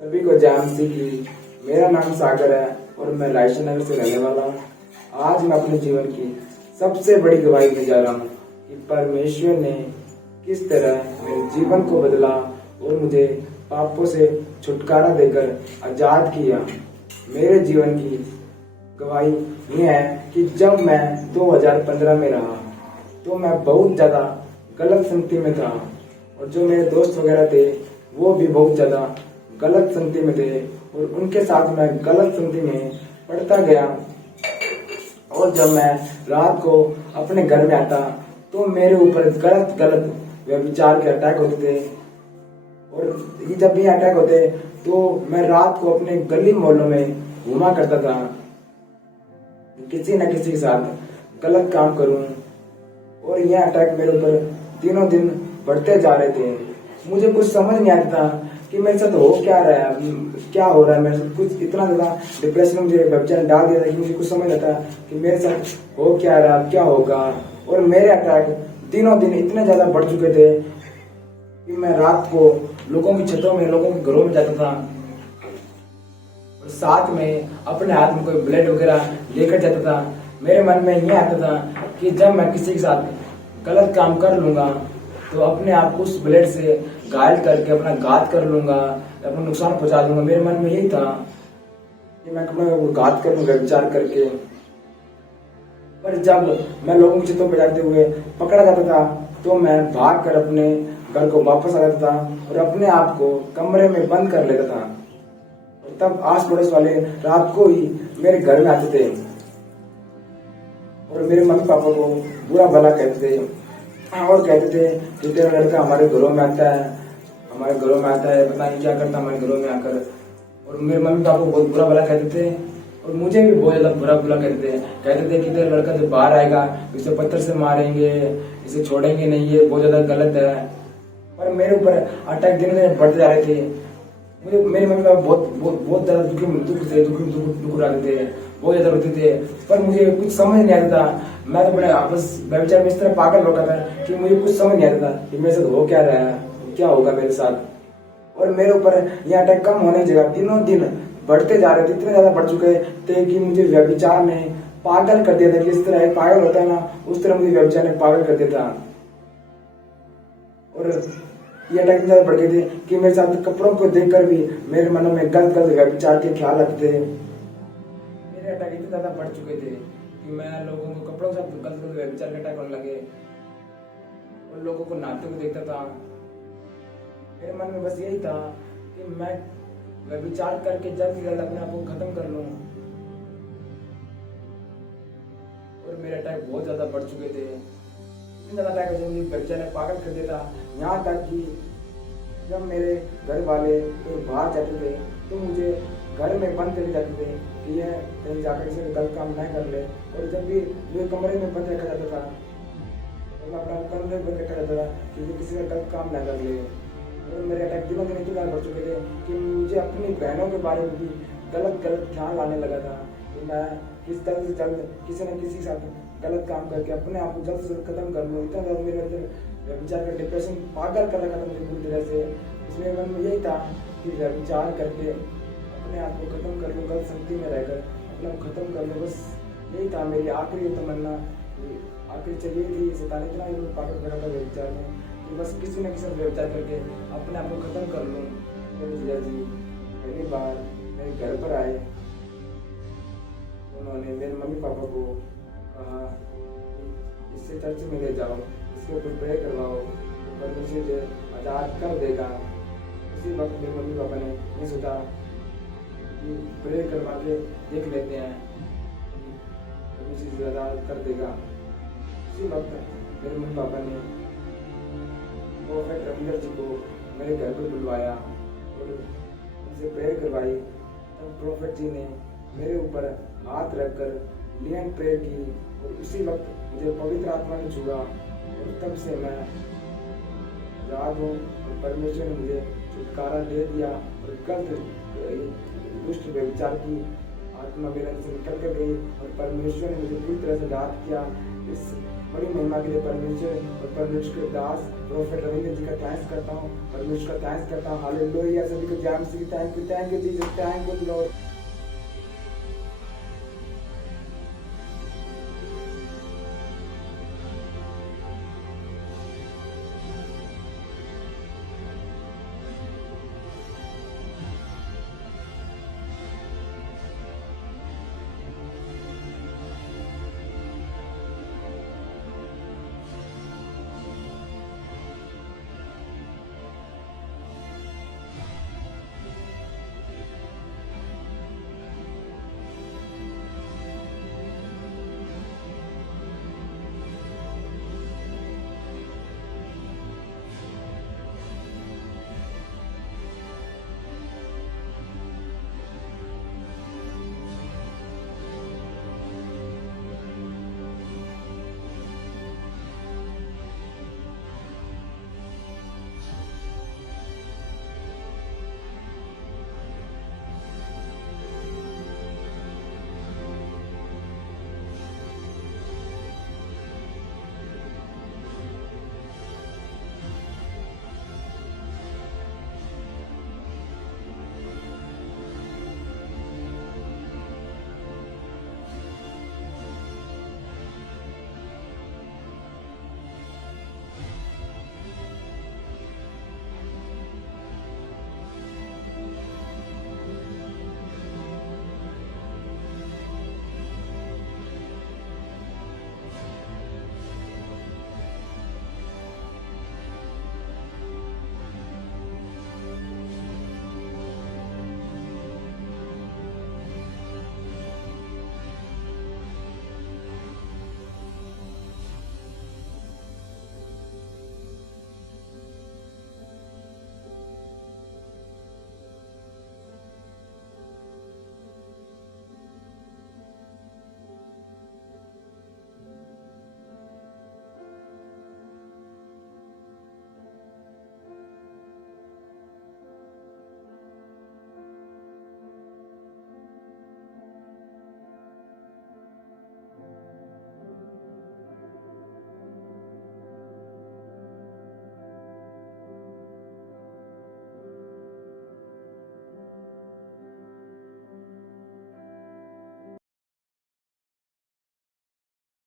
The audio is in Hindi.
सभी को जानती कि मेरा नाम सागर है और मैं रायसन नगर से रहने वाला हूँ। आज मैं अपने जीवन की सबसे बड़ी गवाही देने जा रहा हूँ कि परमेश्वर ने किस तरह मेरे जीवन को बदला और मुझे पापों से छुटकारा देकर आजाद किया। मेरे जीवन की गवाही यह है कि जब मैं 2015 में रहा तो मैं बहुत ज्यादा गलत संगति में था और जो मेरे दोस्त वगैरह थे वो भी बहुत ज्यादा गलत संगति में थे और उनके साथ मैं गलत संगति में पढ़ता गया। और जब मैं रात को अपने घर में आता तो मेरे ऊपर गलत गलत व्यभिचार के अटैक होते थे। और ये जब भी अटैक होते तो मैं रात को अपने गली मोहल्लों में घूमा करता था, किसी न किसी के साथ गलत काम करूं। और यह अटैक मेरे ऊपर दिनों दिन बढ़ते जा रहे थे। मुझे कुछ समझ नहीं आता था कि मेरे साथ हो क्या रहा है, क्या हो रहा है मेरे साथ। कुछ इतना ज्यादा डिप्रेशन में मुझे व्यभिचार डाल दिया था कि मुझे कुछ समझ आता कि मेरे साथ हो क्या रहा, क्या होगा। और मेरे अटैक दिनों दिन इतने ज्यादा बढ़ चुके थे कि मैं रात को लोगों की छतों में, लोगों के घरों में जाता था और साथ में अपने हाथ में कोई ब्लेड वगैरह लेकर जाता था। मेरे मन में यह आता था कि जब मैं किसी के साथ गलत काम कर लूंगा तो अपने आप को उस ब्लेड से घायल करके अपना घात कर लूंगा, अपना नुकसान पहुंचा दूंगा। मेरे मन में यही था कि मैं अपना घात कर लूंगा विचार करके। पर जब मैं लोगों की चित्तों पर जाते हुए पकड़ा जाता था तो मैं भाग कर अपने घर को वापस आ जाता था और अपने आप को कमरे में बंद कर लेता था। और तब आस पड़ोस वाले रात को ही मेरे घर में आते थे और मेरे मम्मी पापा को बुरा भला कहते थे और कहते थे कि तेरा लड़का हमारे घरों में आता है, हमारे घरों में आता है, पता नहीं क्या करता हमारे घरों में आकर। और मेरे मम्मी पापा को बहुत बुरा भला कहते थे और मुझे भी बहुत ज्यादा बुरा भला कहते थे कि तेरा लड़का जब बाहर आएगा इसे पत्थर से मारेंगे, इसे छोड़ेंगे नहीं, ये बहुत ज्यादा गलत है। पर मेरे ऊपर अटैक दिन में बढ़ते जा रहे थे। मुझे मेरे मम्मी पापा बहुत ज्यादा दुख उठाते थे, बहुत ज्यादा रोते थे। पर मुझे कुछ समझ नहीं आता था। मैं तो बड़े आपस व्यभिचार में इस तरह पागल होता था कि मुझे कुछ समझ नहीं आता था कि मेरे साथ हो क्या रहा है, क्या होगा मेरे साथ। और मेरे ऊपर यह अटैक कम होने की जगह दिनों दिन बढ़ते जा रहे थे, इतने ज्यादा बढ़ चुके थे कि मुझे व्यभिचार ने पागल कर दिया था। किस तरह एक पागल होता है ना, उस तरह मुझे व्यभिचार ने पागल कर दिया था। और ये अटैक ज्यादा बढ़ गए थे कि मेरे साथ कपड़ों को देखकर भी मेरे मन में गलत गलत व्यभिचार के ख्याल आते थे। मेरे अटैक इतने ज्यादा बढ़ चुके थे कि मैं लोगों को कपड़ों के साथ गलत गलत व्यभिचार के अटैक होने लगे और लोगों को नहाते हुए देखता था। मेरे मन में बस यही था कि मैं व्यभिचार करके जल्द से जल्द अपने आप को खत्म कर लूं। और मेरे अटैक बहुत ज्यादा बढ़ चुके थे, इतने ज्यादा अटैक मुझे व्यभिचार ने पागल कर दिया था। यहाँ तक कि जब मेरे घर वाले कहीं बाहर जाते थे तो मुझे घर में बंद करके जाते थे कि यह कहीं जाकर इसे गलत काम न कर ले। और जब भी मुझे कमरे में बंद रखा जाता था तो मैं अपना कमरे में बंद रखा जाता था कि किसी का गलत काम न कर ले। और मेरे अटैक दिनों दिन इतने ज़्यादा बढ़ चुके थे कि मुझे अपनी बहनों के बारे में भी गलत गलत ख्याल आने लगा था कि मैं किस तरह से जल्द किसी न किसी के साथ गलत काम करके अपने आप को जल्द से जल्द खत्म कर लूँ। इतना ज़्यादा मेरे अंदर विचार का डिप्रेशन पागल कर रखा था मुझे पूरी तरह से। इसमें मन में यही था कि विचार करके अपने आप को खत्म कर लूँ, गलत संगति में रहकर अपने आप खत्म कर लूँ। बस यही था मेरी आखिरी तमन्ना। आखिर चलिए थी शैतान इतना ही पागल कर रहा था विचार में कि बस किसी न किसी व्यभिचार करके अपने आप को खत्म कर लूँ। मेरे जीजा जी पहली बार मेरे घर पर आए, उन्होंने मेरे मम्मी पापा को कहा इससे चर्च में ले जाओ, इसके ऊपर प्रे करवाओ, परमेश्वर जो आजाद कर देगा। उसी वक्त मेरे मम्मी पापा ने ये सोचा कि प्रे करवा के देख लेते हैं, परमेश्वर आजाद कर देगा। उसी वक्त मेरे मम्मी पापा ने प्रोफेट रविंदर जी को मेरे घर पर बुलवाया और उनसे प्रेयर करवाई। तब प्रोफेट जी ने मेरे ऊपर हाथ रखकर लियन प्रेयर की और उसी वक्त मुझे पवित्र आत्मा ने छुआ और तब से मैं आजाद हूँ और परमेश्वर ने मुझे छुटकारा दे दिया। और गलत दुष्ट व्यभिचार की आत्मा मेरे अंदर से निकल कर गई और परमेश्वर ने मुझे पूरी तरह से आजाद किया। इस बड़ी महिमा के लिए परमेश्वर और परमेश्वर के दास प्रोफेट रविंद्र जी का थैंक्स करता हूँ, परमेश्वर का थैंक्स करता हूँ। हालेलुया। सभी को जय मसीह की। Thank you Jesus, thank you Lord.